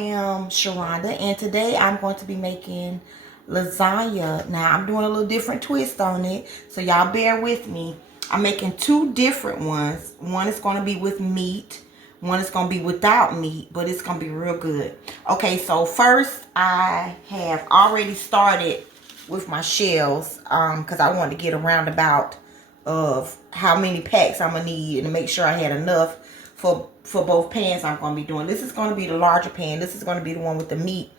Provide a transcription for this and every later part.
am Sharonda, and today I'm going to be making lasagna. Now, I'm doing a little different twist on it, so y'all bear with me. I'm making two different ones. One is going to be with meat. One is going to be without meat, but it's going to be real good. Okay, so first I have already started with my shells because I wanted to get a roundabout of how many packs I'm going to need and to make sure I had enough for both pans I'm going to be doing. This is going to be the larger pan. This is going to be the one with the meat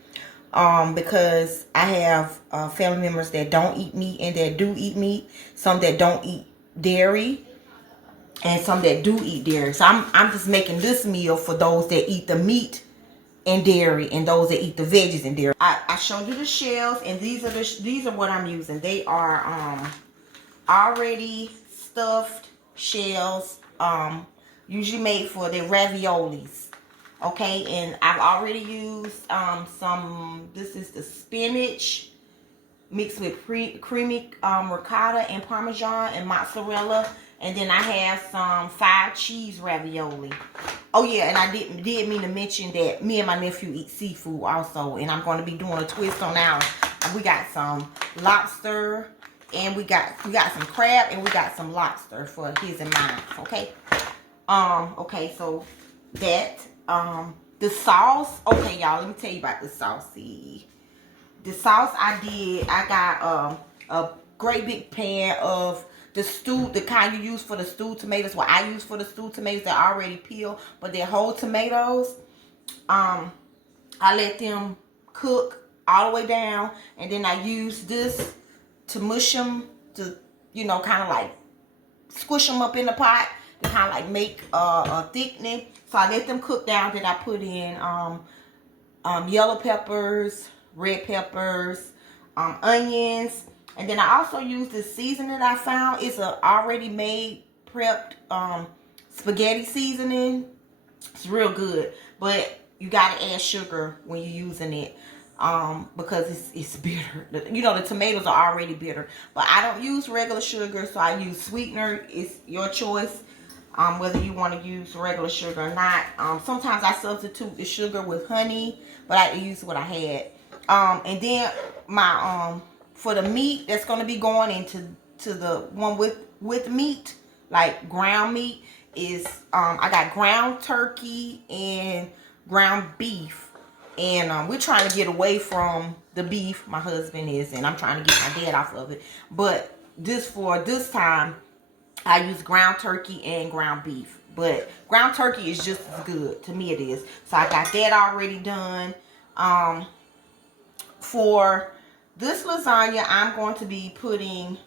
because I have family members that don't eat meat and that do eat meat. Some that don't eat dairy and some that do eat dairy. So I'm just making this meal for those that eat the meat and dairy and those that eat the veggies and dairy. I showed you the shells, and these are what I'm using. They are already stuffed shells, usually made for the raviolis. Okay, and I've already used this is the spinach mixed with creamy ricotta and parmesan and mozzarella. And then I have some 5 cheese ravioli. Oh yeah, and I did mean to mention that me and my nephew eat seafood also, and I'm going to be doing a twist on ours. We got some lobster, and we got some crab, and we got some lobster for his and mine. Okay. Okay, so that the sauce. Okay, y'all, let me tell you about the sauce. See, the sauce I got a great big pan of the stew, the kind you use for the stewed tomatoes. What I use for the stewed tomatoes, they're already peeled, but they're whole tomatoes. I let them cook all the way down, and then I use this to mush them, to, you know, kind of like squish them up in the pot, to kind of like make a thickening. So I let them cook down. Then I put in yellow peppers, red peppers, onions. And then I also use this seasoning I found. It's a already made, prepped spaghetti seasoning. It's real good. But you got to add sugar when you're using it because it's bitter. You know, the tomatoes are already bitter. But I don't use regular sugar, so I use sweetener. It's your choice whether you want to use regular sugar or not. Sometimes I substitute the sugar with honey, but I use what I had. And then my for the meat that's going to be going into the one with meat, like ground meat, is I got ground turkey and ground beef. And we're trying to get away from the beef. My husband is, and I'm trying to get my dad off of it. But for this time, I use ground turkey and ground beef. But ground turkey is just as good. To me it is. So I got that already done. For this lasagna, I'm going to be putting,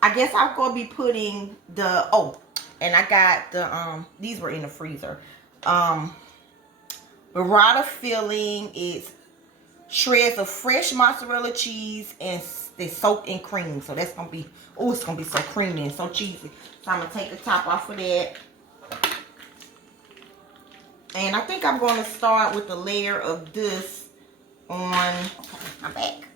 I guess I'm going to be putting and I got the, these were in the freezer. Burrata filling is shreds of fresh mozzarella cheese, and they soaked in cream. So that's going to be, it's going to be so creamy and so cheesy. So I'm going to take the top off of that. And I think I'm going to start with the layer of this on, okay, I'm back.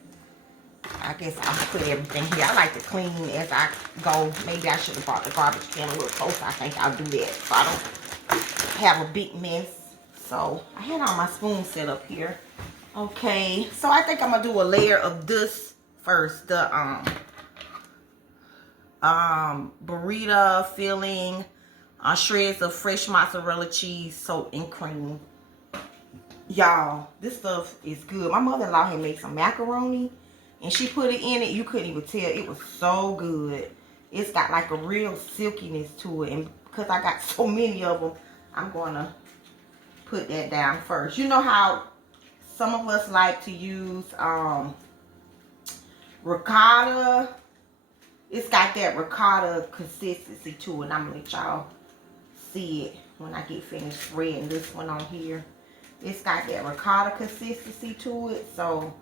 I guess I'll put everything here. I like to clean as I go. Maybe I should have brought the garbage can a little closer. I think I'll do that so I don't have a big mess. So I had all my spoons set up here. Okay, so I think I'm gonna do a layer of this first. The burrito filling, shreds of fresh mozzarella cheese soaked in cream. Y'all, this stuff is good. My mother-in-law had made some macaroni, and she put it in it. You couldn't even tell. It was so good. It's got like a real silkiness to it. And because I got so many of them, I'm going to put that down first. You know how some of us like to use ricotta? It's got that ricotta consistency to it. I'm going to let y'all see it when I get finished spreading this one on here. It's got that ricotta consistency to it, so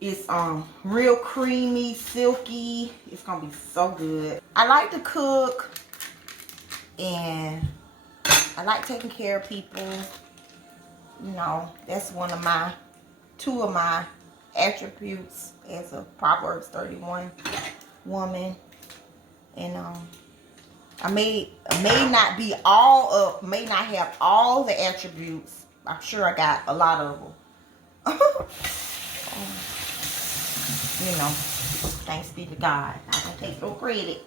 it's real creamy, silky. It's gonna be so good. I like to cook, and I like taking care of people. You know, that's two of my attributes as a Proverbs 31 woman. And I may not have all the attributes I'm sure I got a lot of them. You know, thanks be to God. I don't take no credit.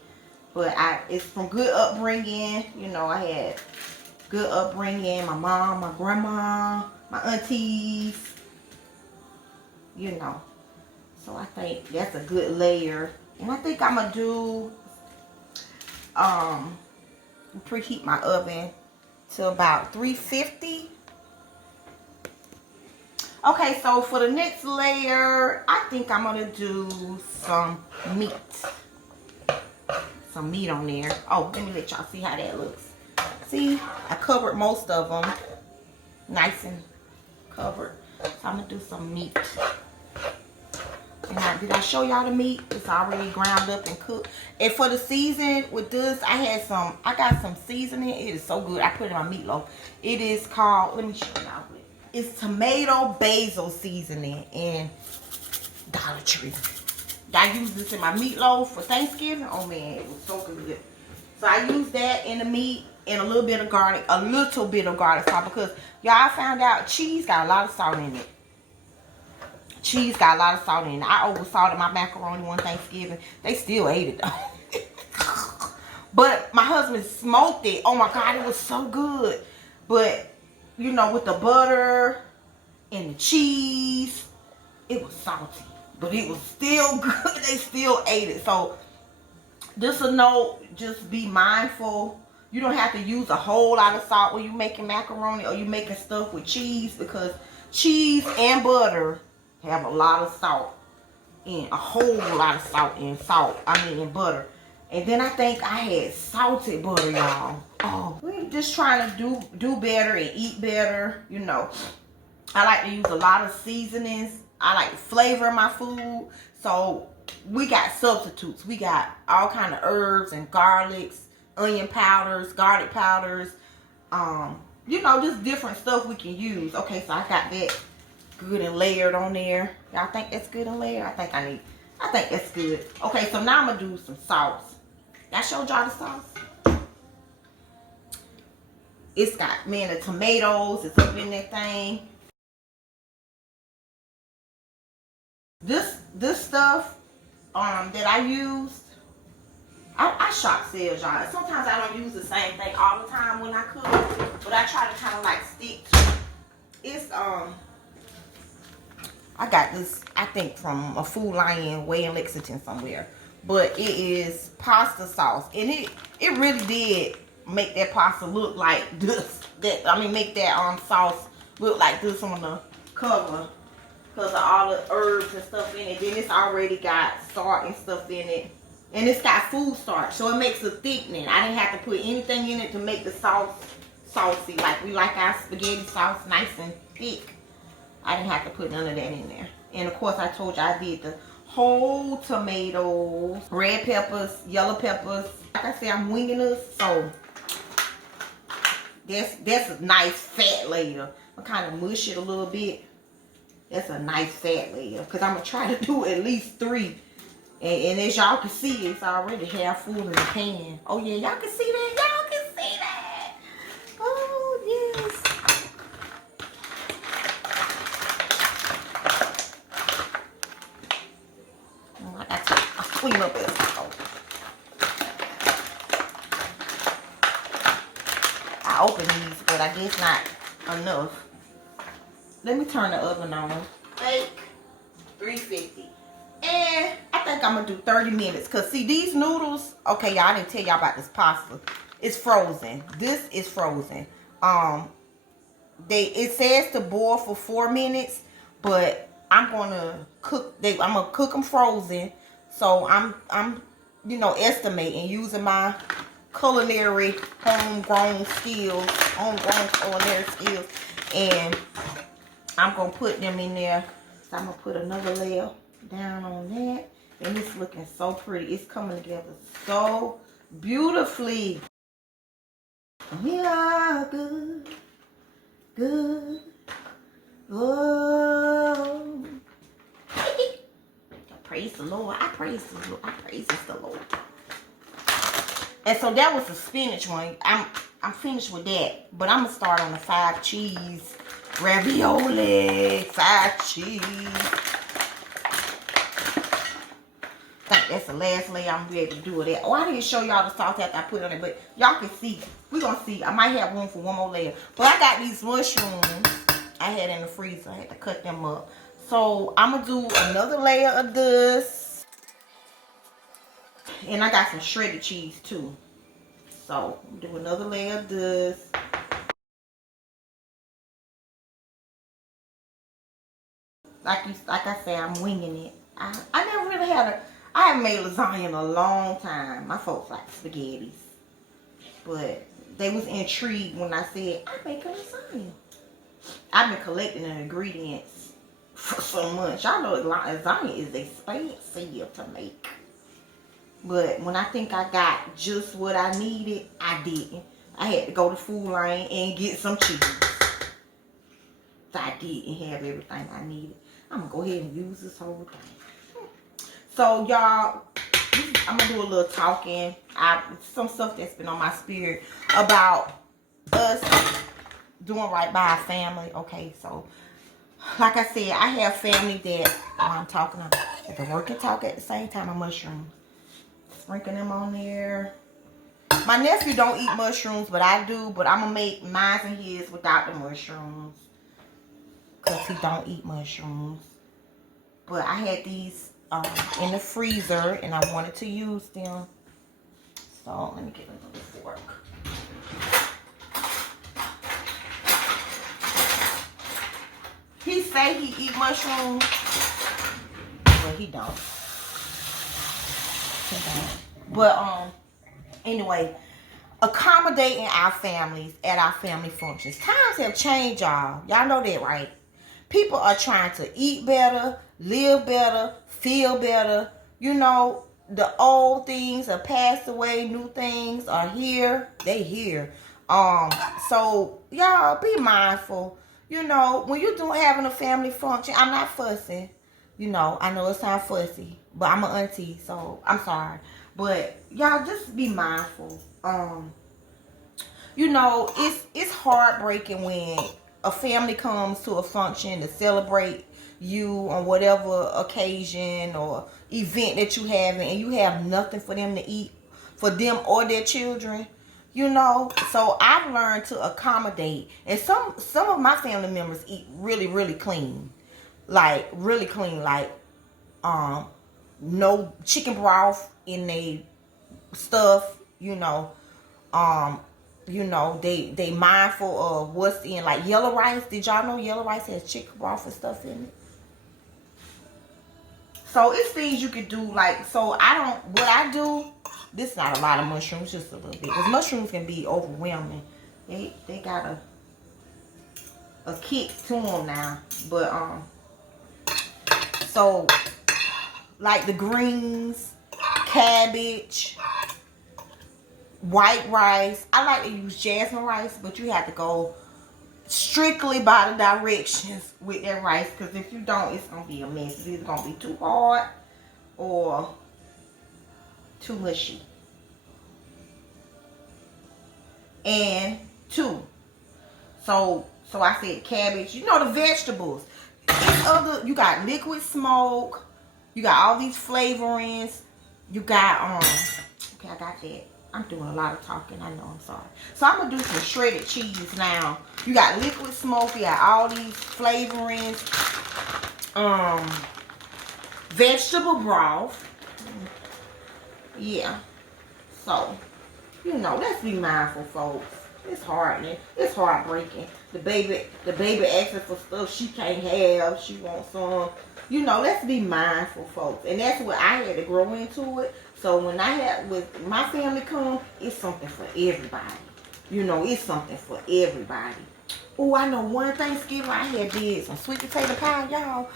But it's from good upbringing. You know, I had good upbringing. My mom, my grandma, my aunties. You know. So I think that's a good layer. And I think I'm going to do, preheat my oven to about 350. Okay, so for the next layer, I think I'm going to do some meat. Some meat on there. Oh, let me let y'all see how that looks. See, I covered most of them. Nice and covered. So I'm going to do some meat. And did I show y'all the meat? It's already ground up and cooked. And for the season with this, I got some seasoning. It is so good. I put it in my meatloaf. It is called, let me show y'all. It's tomato basil seasoning and Dollar Tree. I used this in my meatloaf for Thanksgiving. Oh man, it was so good. So I used that in the meat and a little bit of garlic salt, because y'all, I found out cheese got a lot of salt in it. Cheese got a lot of salt in it. I over-salted my macaroni one Thanksgiving. They still ate it though. But my husband smoked it. Oh my God, it was so good. But, you know, with the butter and the cheese, it was salty. But it was still good. They still ate it. So, just a note, just be mindful. You don't have to use a whole lot of salt when you're making macaroni or you're making stuff with cheese, because cheese and butter have a lot of salt in, a whole lot of salt in butter. And then I think I had salted butter, y'all. Oh, we're just trying to do better and eat better, you know. I like to use a lot of seasonings. I like to flavor my food. So we got substitutes. We got all kind of herbs and garlics, onion powders, garlic powders. You know, just different stuff we can use. Okay, so I got that good and layered on there. Y'all think that's good and layered? I think that's good. Okay, so now I'm gonna do some sauce. I showed y'all the sauce. It's got, man, the tomatoes. It's up in that thing. This stuff that I used, I shop sales, y'all. Sometimes I don't use the same thing all the time when I cook, but I try to kind of like stick to it. It's I got this, I think, from a Food Lion way in Lexington somewhere. But it is pasta sauce. And it really did make that pasta look like this. Make that sauce look like this on the cover. Because of all the herbs and stuff in it. Then it's already got salt and stuff in it. And it's got food starch. So it makes a thickening. I didn't have to put anything in it to make the sauce saucy. Like we like our spaghetti sauce nice and thick. I didn't have to put none of that in there. And of course I told you I did the whole tomatoes, red peppers, yellow peppers. Like I said, I'm winging this. So that's a nice fat layer. I'm kind of mush it a little bit. That's a nice fat layer. Because I'm going to try to do at least 3. And as y'all can see, it's already half full in the pan. Oh yeah, y'all can see that? Y'all can see that? Oh yes. I got to clean up this. I opened these, but I guess not enough. Let me turn the oven on. Bake 350. And I think I'm going to do 30 minutes. Because, see, these noodles... Okay, y'all, I didn't tell y'all about this pasta. It's frozen. This is frozen. It says to boil for 4 minutes. But I'm going to cook... I'm going to cook them frozen. So, I'm you know, estimating using my culinary homegrown skills. Homegrown culinary skills. And I'm going to put them in there. So, I'm going to put another layer down on that, and it's looking so pretty. It's coming together so beautifully. We are good, oh. Praise the Lord. I praise the Lord. I praise the Lord. And so that was the spinach one. I'm finished with that, but I'm gonna start on the 5 cheese Ravioli, fried cheese. I think that's the last layer I'm gonna be able to do with that. Oh, I didn't show y'all the sauce after I put it on it, but y'all can see. We're gonna see. I might have room for one more layer. But I got these mushrooms I had in the freezer. I had to cut them up. So I'm gonna do another layer of this. And I got some shredded cheese too. So do another layer of this. Like I say, I'm winging it. I never really I haven't made lasagna in a long time. My folks like spaghettis. But they was intrigued when I said, I make a lasagna. I've been collecting the ingredients for so much. Y'all know lasagna is expensive to make. But when I think I got just what I needed, I didn't. I had to go to Food Lion and get some cheese. So I didn't have everything I needed. I'm going to go ahead and use this whole thing. So, y'all, I'm going to do a little talking. Some stuff that's been on my spirit about us doing right by our family. Okay, so, like I said, I have family that I'm talking about. At the work and talk at the same time of mushrooms. Sprinkle them on there. My nephew don't eat mushrooms, but I do. But I'm going to make mine and his without the mushrooms. Because he don't eat mushrooms. But I had these in the freezer and I wanted to use them. So let me get another fork. He say he eat mushrooms, but he don't. But anyway, accommodating our families at our family functions. Times have changed, y'all. Y'all know that, right? People are trying to eat better, live better, feel better. You know, the old things are passed away, new things are here. They here. So y'all be mindful. You know, when you're having a family function, I'm not fussing. You know, I know it sounds fussy, but I'm an auntie, so I'm sorry. But y'all just be mindful. You know, it's heartbreaking when a family comes to a function to celebrate you on whatever occasion or event that you have, and you have nothing for them to eat, for them or their children. You know, so I've learned to accommodate, and some of my family members eat really, really clean, like really clean, like no chicken broth in they stuff. You know, they mindful of what's in, like yellow rice. Did y'all know yellow rice has chicken broth and stuff in it? So it's things you could do, like, so what I do, this is not a lot of mushrooms, just a little bit. Because mushrooms can be overwhelming. They got a kick to them now. But, so, like the greens, cabbage, white rice. I like to use jasmine rice, but you have to go strictly by the directions with that rice, because if you don't, it's gonna be a mess. It's either gonna be too hard or too mushy. And two, so I said cabbage. You know, the vegetables. You got liquid smoke. You got all these flavorings. You got okay, I got that. I'm doing a lot of talking. I know, I'm sorry. So I'm gonna do some shredded cheese now. You got liquid smoke. You got all these flavorings. Vegetable broth. Yeah. So, you know, let's be mindful, folks. It's hard, man. It's heartbreaking. The baby asking for stuff she can't have. She wants some. You know, let's be mindful, folks. And that's what I had to grow into it. So when with my family come, it's something for everybody. You know, it's something for everybody. Oh, I know one Thanksgiving I had did some sweet potato pie, y'all.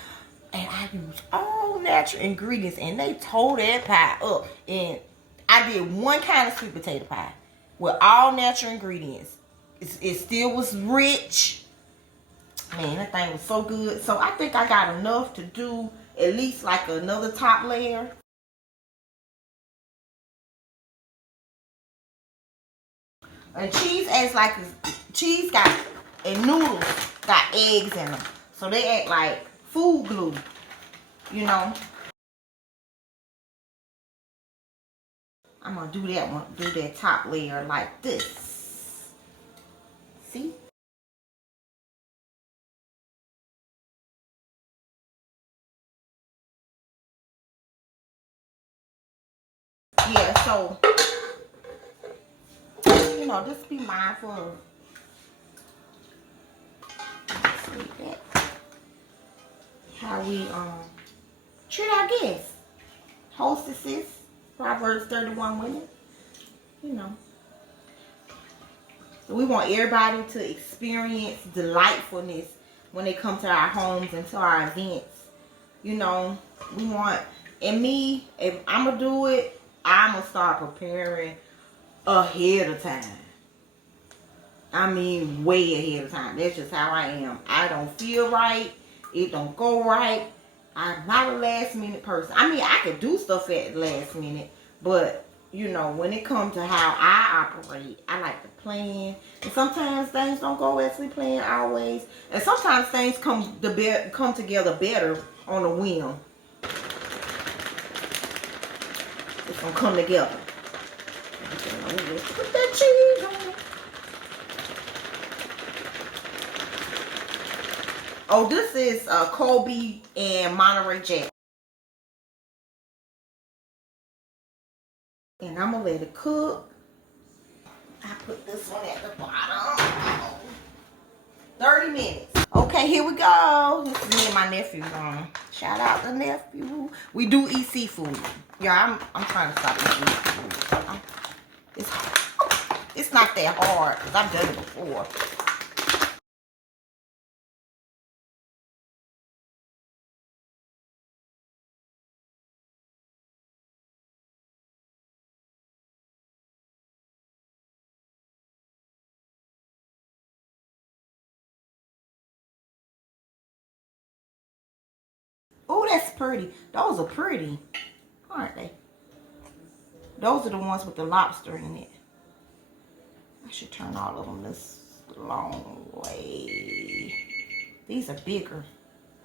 And I used all natural ingredients, and they tore that pie up. And I did one kind of sweet potato pie with all natural ingredients. It still was rich. Man, that thing was so good. So I think I got enough to do at least like another top layer. And cheese acts like cheese got and noodles got eggs in them. So they act like food glue, you know. I'm gonna do that one, do that top layer like this. See? Yeah, so, you know, just be mindful of how we treat our guests. Hostesses, Proverbs 31 women, you know. So we want everybody to experience delightfulness when they come to our homes and to our events. You know, we want, and me, if I'm going to do it, I'm going to start preparing ahead of time. I mean, way ahead of time. That's just how I am. I don't feel right. It don't go right. I'm not a last minute person. I mean, I could do stuff at the last minute, but you know, when it comes to how I operate, I like to plan. And sometimes things don't go as we plan always. And sometimes things come together better on a whim. It's gonna come together. Put that cheese on it. Oh, this is Kobe and Monterey Jack. And I'm going to let it cook. I put this one at the bottom. 30 minutes. Okay, here we go. This is me and my nephew. Shout out to nephew. We do eat seafood. Yeah, I'm trying to stop eating seafood. It's not that hard because I've done it before. Oh, that's pretty. Those are pretty, aren't they? Those are the ones with the lobster in it. I should turn all of them this long way. These are bigger.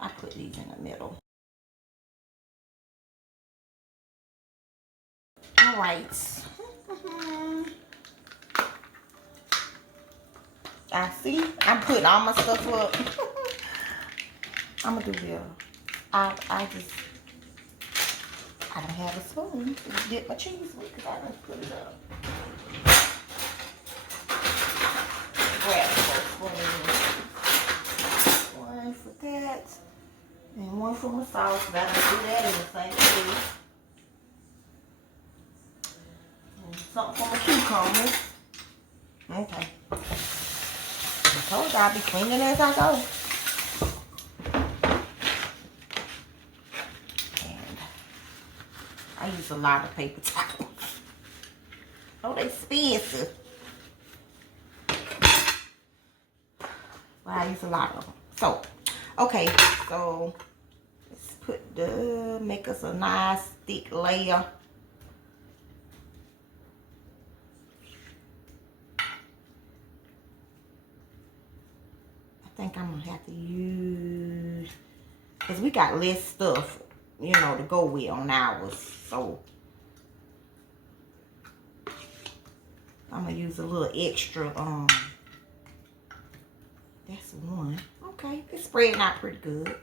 I put these in the middle. All right. I see. I'm putting all my stuff up. I'm gonna do this. I don't have a spoon to dip my cheese with because I didn't put it up. Grab the spoon. One for that. And one for my sauce. I don't do that in the same way. And something for my cucumbers. Okay. I told you I'll be cleaning as I go. And I use a lot of paper towels. Oh, they expensive. But I use a lot of them. So, okay. So, let's make us a nice thick layer. I think I'm gonna have to use, because we got less stuff, you know, to go with on ours. So I'm gonna use a little extra. That's one. Okay, it's spreading out pretty good.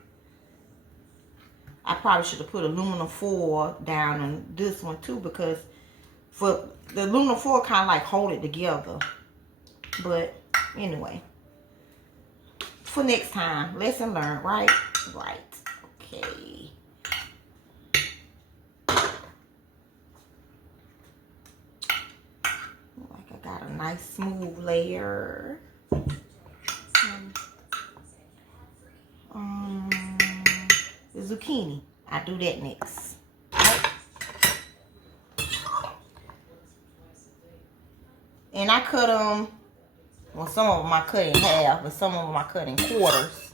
I probably should have put aluminum foil down on this one too, because for the aluminum foil kind of like hold it together. But anyway. For next time, lesson learned, right? Right. Okay. Like I got a nice smooth layer. The zucchini. I do that next. Right? And I cut them. Well, some of them I cut in half, but some of them I cut in quarters.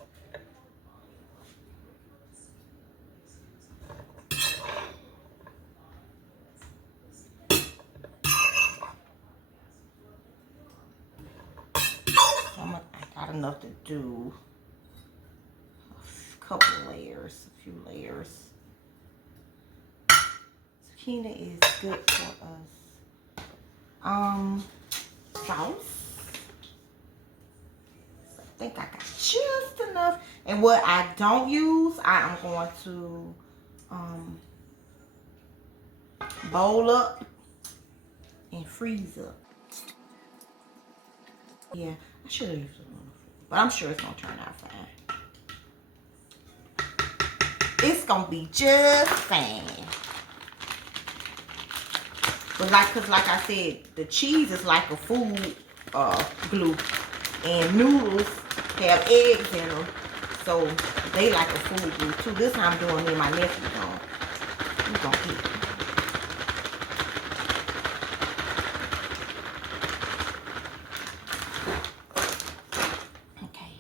I gotta enough to do a couple layers, a few layers. Zucchini is good for us. Sauce. I think I got just enough. And what I don't use, I am going to bowl up and freeze up. Yeah, I should have used a little, but I'm sure it's gonna turn out fine. It's gonna be just fine. But cause like I said, the cheese is like a food glue, and noodles have eggs in them, so they like a food glue too. This time I'm doing me and my nephew home. We're gonna eat. Okay.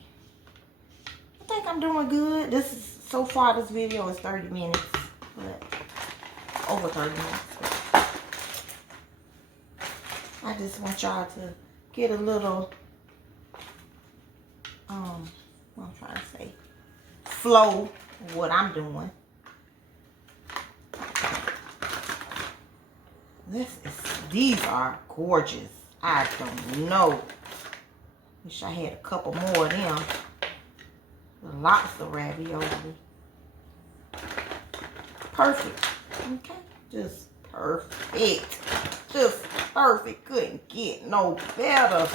I think I'm doing good. So far this video is 30 minutes, but over 30 minutes. I just want y'all to get a little, what I'm trying to say, flow of what I'm doing. These are gorgeous. I don't know. Wish I had a couple more of them. Lots of ravioli. Perfect. Okay, just perfect. Just perfect. Couldn't get no better.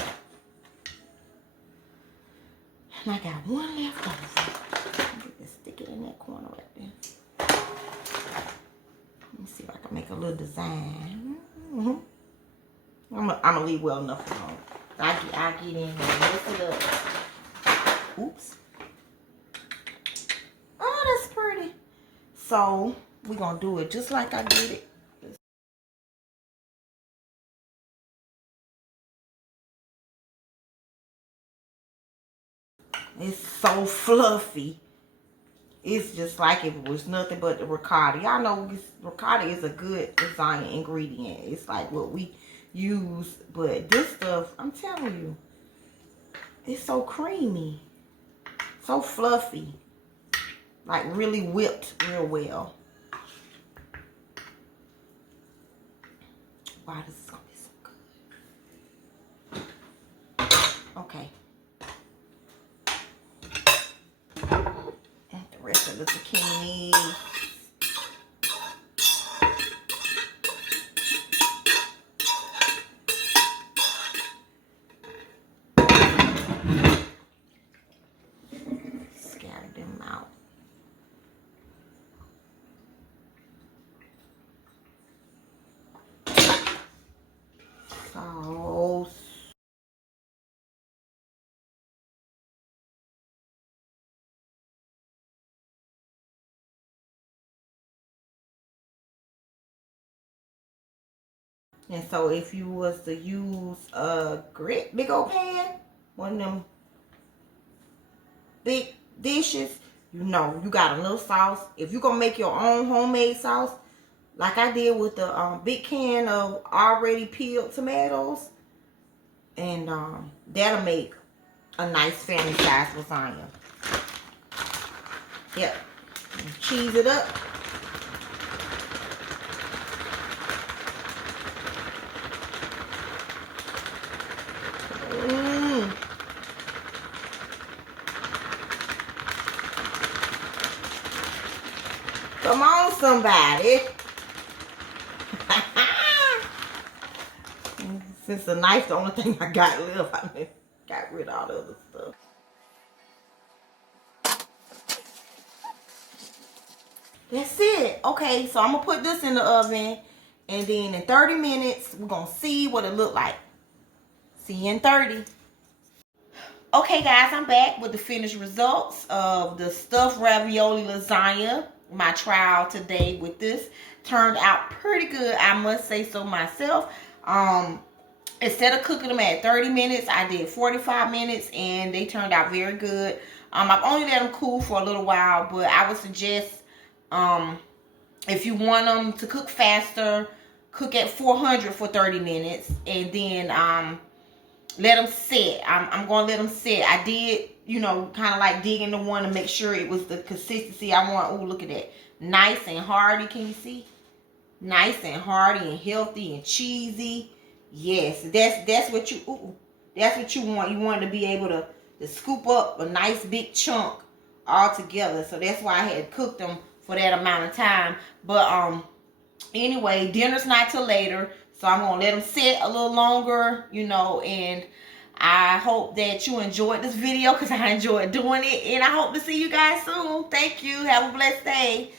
And I got one left over. Just stick it in that corner right there. Let me see if I can make a little design. I'm gonna leave well enough alone. I get in and mix it up. Oops. Oh, that's pretty. So we're gonna do it just like I did it. It's so fluffy. It's just like if it was nothing but the ricotta. Y'all know ricotta is a good lasagna ingredient. It's like what we use. But this stuff, I'm telling you, it's so creamy. So fluffy. Like really whipped real well. Wow, this is going to be so good. Okay. And the rest of the zucchini. Scatter them out. So and so if you was to use a big old pan, one of them big dishes, you know you got a little sauce. If you're gonna make your own homemade sauce, like I did with the big can of already peeled tomatoes, and that'll make a nice family size lasagna. Yep. Cheese it up. Come on, somebody. Since the knife's the only thing I got left, I got rid of all the other stuff. That's it. Okay, so I'm going to put this in the oven. And then in 30 minutes, we're going to see what it look like. See you in 30. Okay, guys, I'm back with the finished results of the stuffed ravioli lasagna. My trial today with this turned out pretty good, I must say so myself. Instead of cooking them at 30 minutes, I did 45 minutes, and they turned out very good. I've only let them cool for a little while, but I would suggest if you want them to cook faster, cook at 400 for 30 minutes, and then let them sit. I'm going to let them sit. I did, you know, kind of like dig into one to make sure it was the consistency I want. Oh, look at that. Nice and hearty. Can you see? Nice and hearty and healthy and cheesy. Yes, that's what you, ooh, that's what you want. You want to be able to scoop up a nice big chunk all together. So that's why I had cooked them for that amount of time. But anyway, dinner's not till later, so I'm gonna let them sit a little longer, you know. And I hope that you enjoyed this video, because I enjoyed doing it, and I hope to see you guys soon. Thank you. Have a blessed day.